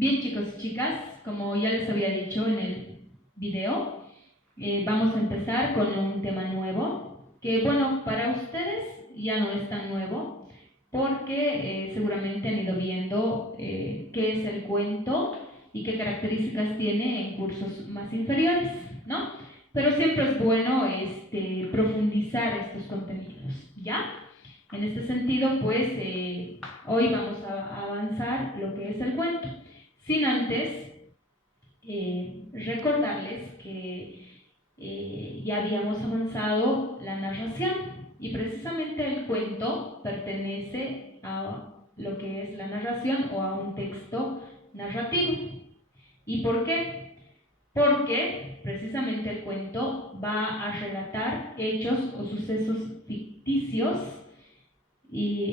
Bien, chicos y chicas, como ya les había dicho en el video, vamos a empezar con un tema nuevo, que bueno, para ustedes ya no es tan nuevo, porque seguramente han ido viendo qué es el cuento y qué características tiene en cursos más inferiores, ¿no? Pero siempre es bueno profundizar estos contenidos, ¿ya? En este sentido, pues, hoy vamos a avanzar lo que es el cuento. Sin antes recordarles que ya habíamos avanzado la narración y precisamente el cuento pertenece a lo que es la narración o a un texto narrativo. ¿Y por qué? Porque precisamente el cuento va a relatar hechos o sucesos ficticios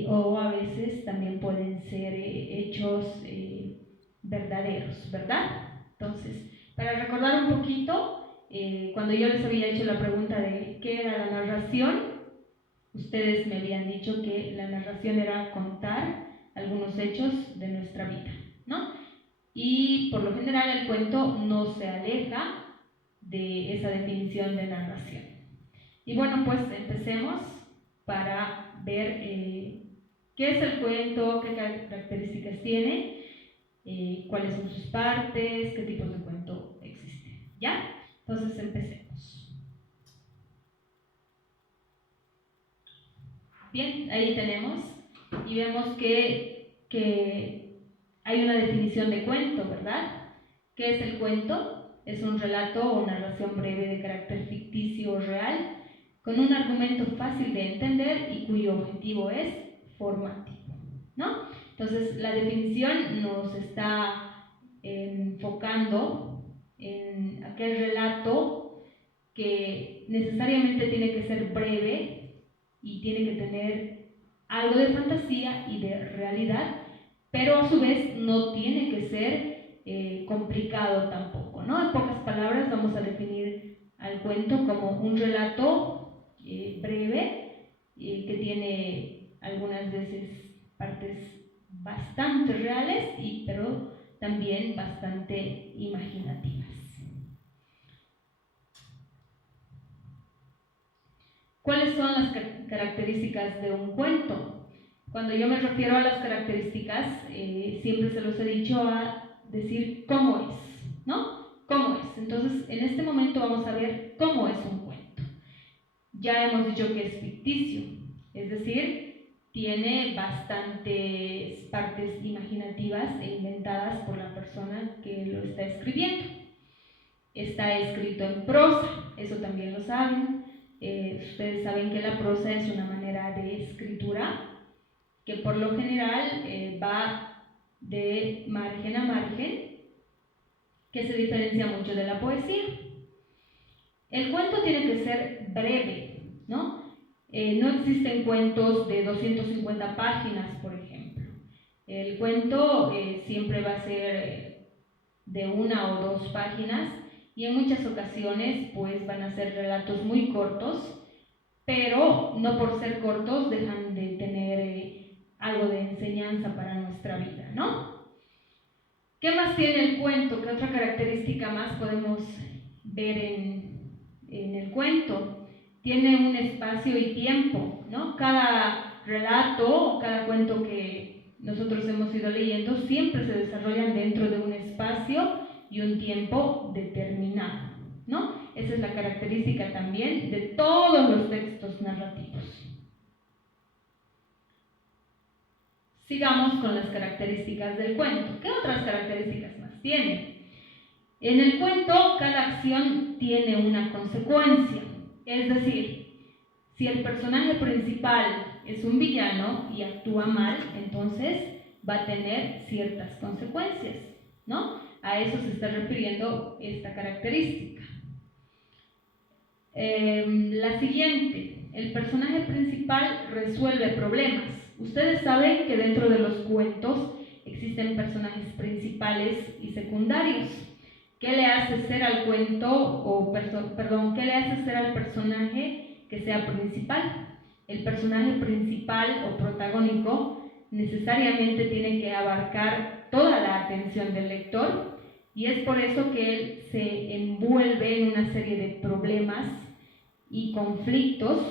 o a veces también pueden ser hechos verdaderos, ¿verdad? Entonces, para recordar un poquito, cuando yo les había hecho la pregunta de qué era la narración, ustedes me habían dicho que la narración era contar algunos hechos de nuestra vida, ¿no? Y por lo general el cuento no se aleja de esa definición de narración. Y bueno, pues empecemos para ver qué es el cuento, qué características tiene, cuáles son sus partes, qué tipos de cuento existen. ¿Ya? Entonces empecemos. Bien, ahí tenemos y vemos que hay una definición de cuento, ¿verdad? ¿Qué es el cuento? Es un relato o narración breve de carácter ficticio o real, con un argumento fácil de entender y cuyo objetivo es formativo, ¿no? Entonces, la definición nos está enfocando en aquel relato que necesariamente tiene que ser breve y tiene que tener algo de fantasía y de realidad, pero a su vez no tiene que ser complicado tampoco, ¿no? En pocas palabras vamos a definir al cuento como un relato breve que tiene algunas veces partes bastante reales pero también bastante imaginativas. ¿Cuáles son las características de un cuento? Cuando yo me refiero a las características, siempre se los he dicho a decir cómo es, ¿no? ¿Cómo es? Entonces, en este momento vamos a ver cómo es un cuento. Ya hemos dicho que es ficticio, es decir, tiene bastantes partes imaginativas e inventadas por la persona que lo está escribiendo. Está escrito en prosa, eso también lo saben. Ustedes saben que la prosa es una manera de escritura que por lo general va de margen a margen, que se diferencia mucho de la poesía. El cuento tiene que ser breve, ¿no? No existen cuentos de 250 páginas, por ejemplo. El cuento siempre va a ser de 1 o 2 páginas y en muchas ocasiones pues van a ser relatos muy cortos, pero no por ser cortos dejan de tener algo de enseñanza para nuestra vida, ¿no? ¿Qué más tiene el cuento? ¿Qué otra característica más podemos ver en el cuento? Tiene un espacio y tiempo, ¿no? Cada relato, cada cuento que nosotros hemos ido leyendo siempre se desarrollan dentro de un espacio y un tiempo determinado, ¿no? Esa es la característica también de todos los textos narrativos. Sigamos con las características del cuento. ¿Qué otras características más tiene? En el cuento, cada acción tiene una consecuencia. Es decir, si el personaje principal es un villano y actúa mal, entonces va a tener ciertas consecuencias, ¿no? A eso se está refiriendo esta característica. La siguiente, el personaje principal resuelve problemas. Ustedes saben que dentro de los cuentos existen personajes principales y secundarios. ¿Qué le hace ser al cuento, qué le hace ser al personaje que sea principal? El personaje principal o protagónico necesariamente tiene que abarcar toda la atención del lector, y es por eso que él se envuelve en una serie de problemas y conflictos,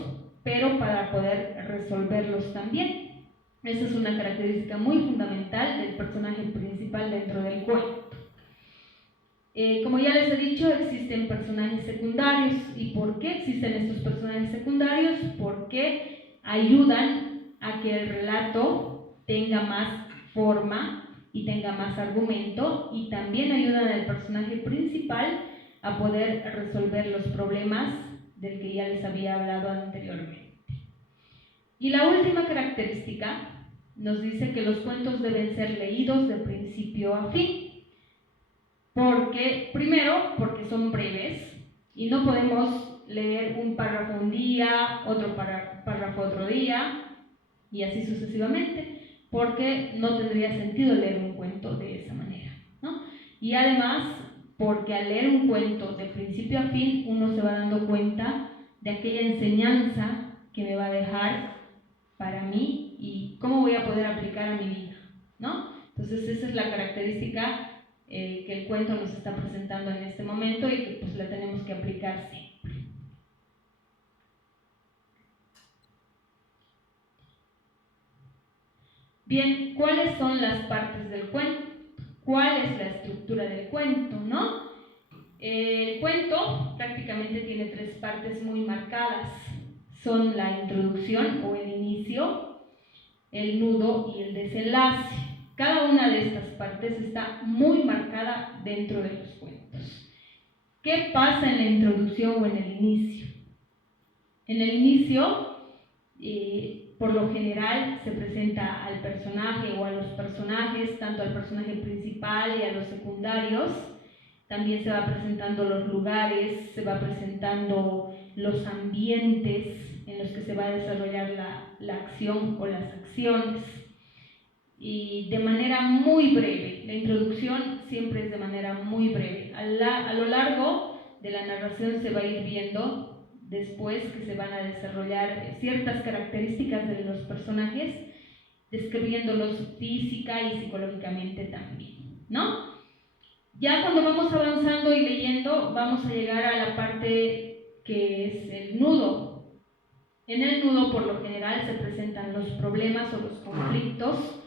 pero para poder resolverlos también. Esa es una característica muy fundamental del personaje principal dentro del cuento. Como ya les he dicho, existen personajes secundarios. ¿Y por qué existen estos personajes secundarios? Porque ayudan a que el relato tenga más forma y tenga más argumento, y también ayudan al personaje principal a poder resolver los problemas del que ya les había hablado anteriormente. Y la última característica nos dice que los cuentos deben ser leídos de principio a fin. Primero, porque son breves y no podemos leer un párrafo un día, otro párrafo otro día y así sucesivamente, porque no tendría sentido leer un cuento de esa manera, ¿no? Y además, porque al leer un cuento de principio a fin, uno se va dando cuenta de aquella enseñanza que me va a dejar para mí y cómo voy a poder aplicar a mi vida, ¿no? Entonces esa es la característica que el cuento nos está presentando en este momento y que pues la tenemos que aplicar siempre. Bien, ¿cuáles son las partes del cuento? ¿Cuál es la estructura del cuento, no? El cuento prácticamente tiene tres partes muy marcadas. Son la introducción o el inicio, el nudo y el desenlace. Cada una de estas partes está muy marcada dentro de los cuentos. ¿Qué pasa en la introducción o en el inicio? En el inicio, por lo general, se presenta al personaje o a los personajes, tanto al personaje principal y a los secundarios. También se va presentando los lugares, se va presentando los ambientes en los que se va a desarrollar la acción o las acciones. Y de manera muy breve, la introducción siempre es de manera muy breve. A lo largo de la narración se va a ir viendo después que se van a desarrollar ciertas características de los personajes, describiéndolos física y psicológicamente también, ¿no? Ya cuando vamos avanzando y leyendo, vamos a llegar a la parte que es el nudo. En el nudo, por lo general, se presentan los problemas o los conflictos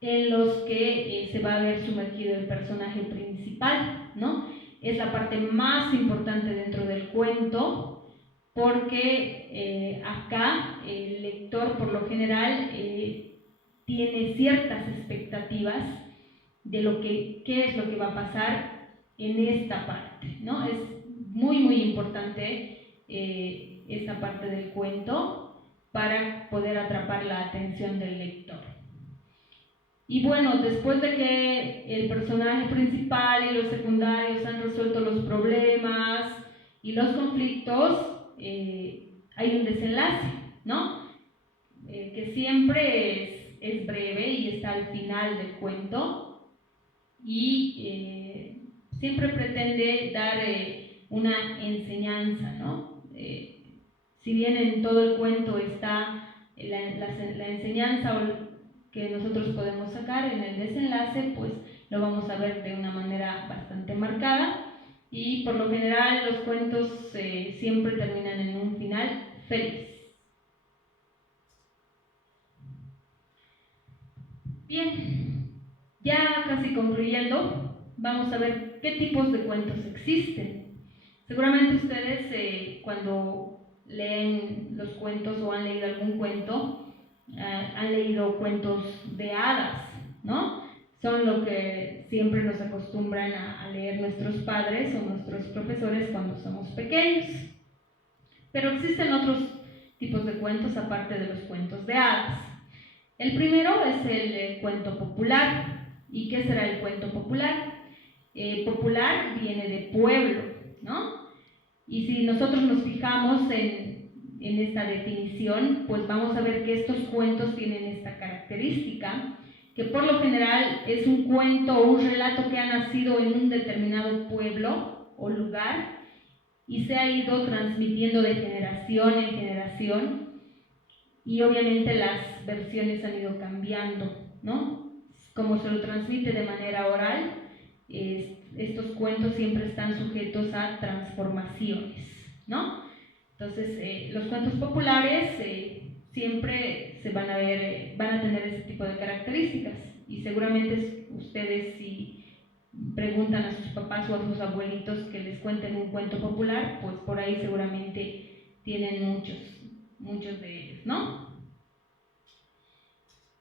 en los que se va a ver sumergido el personaje principal, ¿no? Es la parte más importante dentro del cuento, porque acá el lector, por lo general, tiene ciertas expectativas de qué es lo que va a pasar en esta parte, ¿no? Es muy, muy importante esta parte del cuento para poder atrapar la atención del lector. Y bueno, después de que el personaje principal y los secundarios han resuelto los problemas y los conflictos, hay un desenlace, ¿no? Que siempre es breve y está al final del cuento y siempre pretende dar una enseñanza, ¿no? Si bien en todo el cuento está la enseñanza que nosotros podemos sacar, en el desenlace pues lo vamos a ver de una manera bastante marcada, y por lo general los cuentos siempre terminan en un final feliz. Bien, ya casi concluyendo, vamos a ver qué tipos de cuentos existen. Seguramente ustedes cuando leen los cuentos o han leído algún cuento, han leído cuentos de hadas, ¿no? Son lo que siempre nos acostumbran a leer nuestros padres o nuestros profesores cuando somos pequeños. Pero existen otros tipos de cuentos aparte de los cuentos de hadas. El primero es el cuento popular. ¿Y qué será el cuento popular? Popular viene de pueblo, ¿no? Y si nosotros nos fijamos en esta definición, pues vamos a ver que estos cuentos tienen esta característica, que por lo general es un cuento o un relato que ha nacido en un determinado pueblo o lugar y se ha ido transmitiendo de generación en generación, y obviamente las versiones han ido cambiando, ¿no? Como se lo transmite de manera oral, estos cuentos siempre están sujetos a transformaciones, ¿no? Entonces, los cuentos populares siempre se van a ver, van a tener ese tipo de características, y seguramente ustedes, si preguntan a sus papás o a sus abuelitos que les cuenten un cuento popular, pues por ahí seguramente tienen muchos de ellos, ¿no?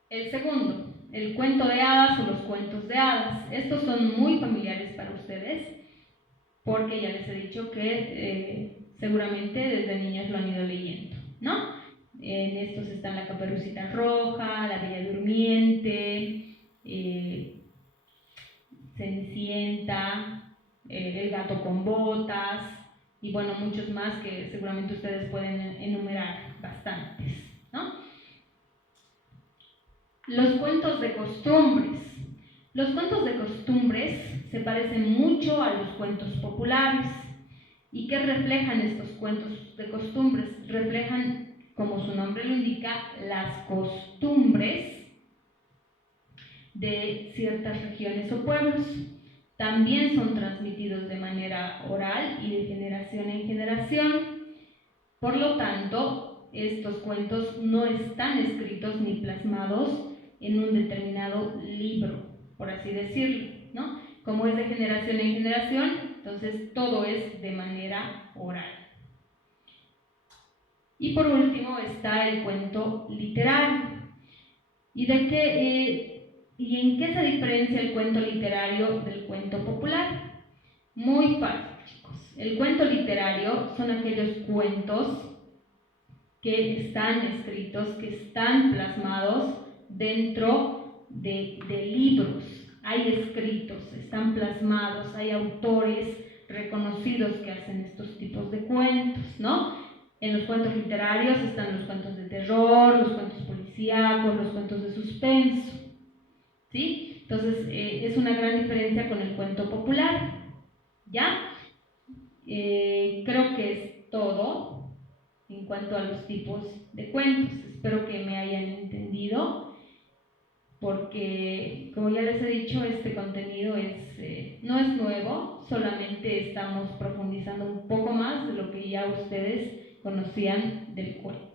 El segundo, el cuento de hadas o los cuentos de hadas. Estos son muy familiares para ustedes porque ya les he dicho que seguramente desde niños lo han ido leyendo, ¿no? En estos están La Caperucita Roja, La Bella Durmiente, Cenicienta, El Gato con Botas, y bueno, muchos más que seguramente ustedes pueden enumerar, bastantes, ¿no? Los cuentos de costumbres. Los cuentos de costumbres se parecen mucho a los cuentos populares. ¿Y qué reflejan estos cuentos de costumbres? Reflejan, como su nombre lo indica, las costumbres de ciertas regiones o pueblos. También son transmitidos de manera oral y de generación en generación. Por lo tanto, estos cuentos no están escritos ni plasmados en un determinado libro, por así decirlo, ¿no? Como es de generación en generación, entonces todo es de manera oral. Y por último está el cuento literario. ¿Y en qué se diferencia el cuento literario del cuento popular? Muy fácil, chicos. El cuento literario son aquellos cuentos que están escritos, que están plasmados dentro de libros. Hay escritos, están plasmados, hay autores reconocidos que hacen estos tipos de cuentos, ¿no? En los cuentos literarios están los cuentos de terror, los cuentos policíacos, los cuentos de suspenso, ¿sí? Entonces, es una gran diferencia con el cuento popular, ¿ya? Creo que es todo en cuanto a los tipos de cuentos. Espero que me hayan entendido, porque, como ya les he dicho, este contenido no es nuevo, solamente estamos profundizando un poco más de lo que ya ustedes conocían del cuento.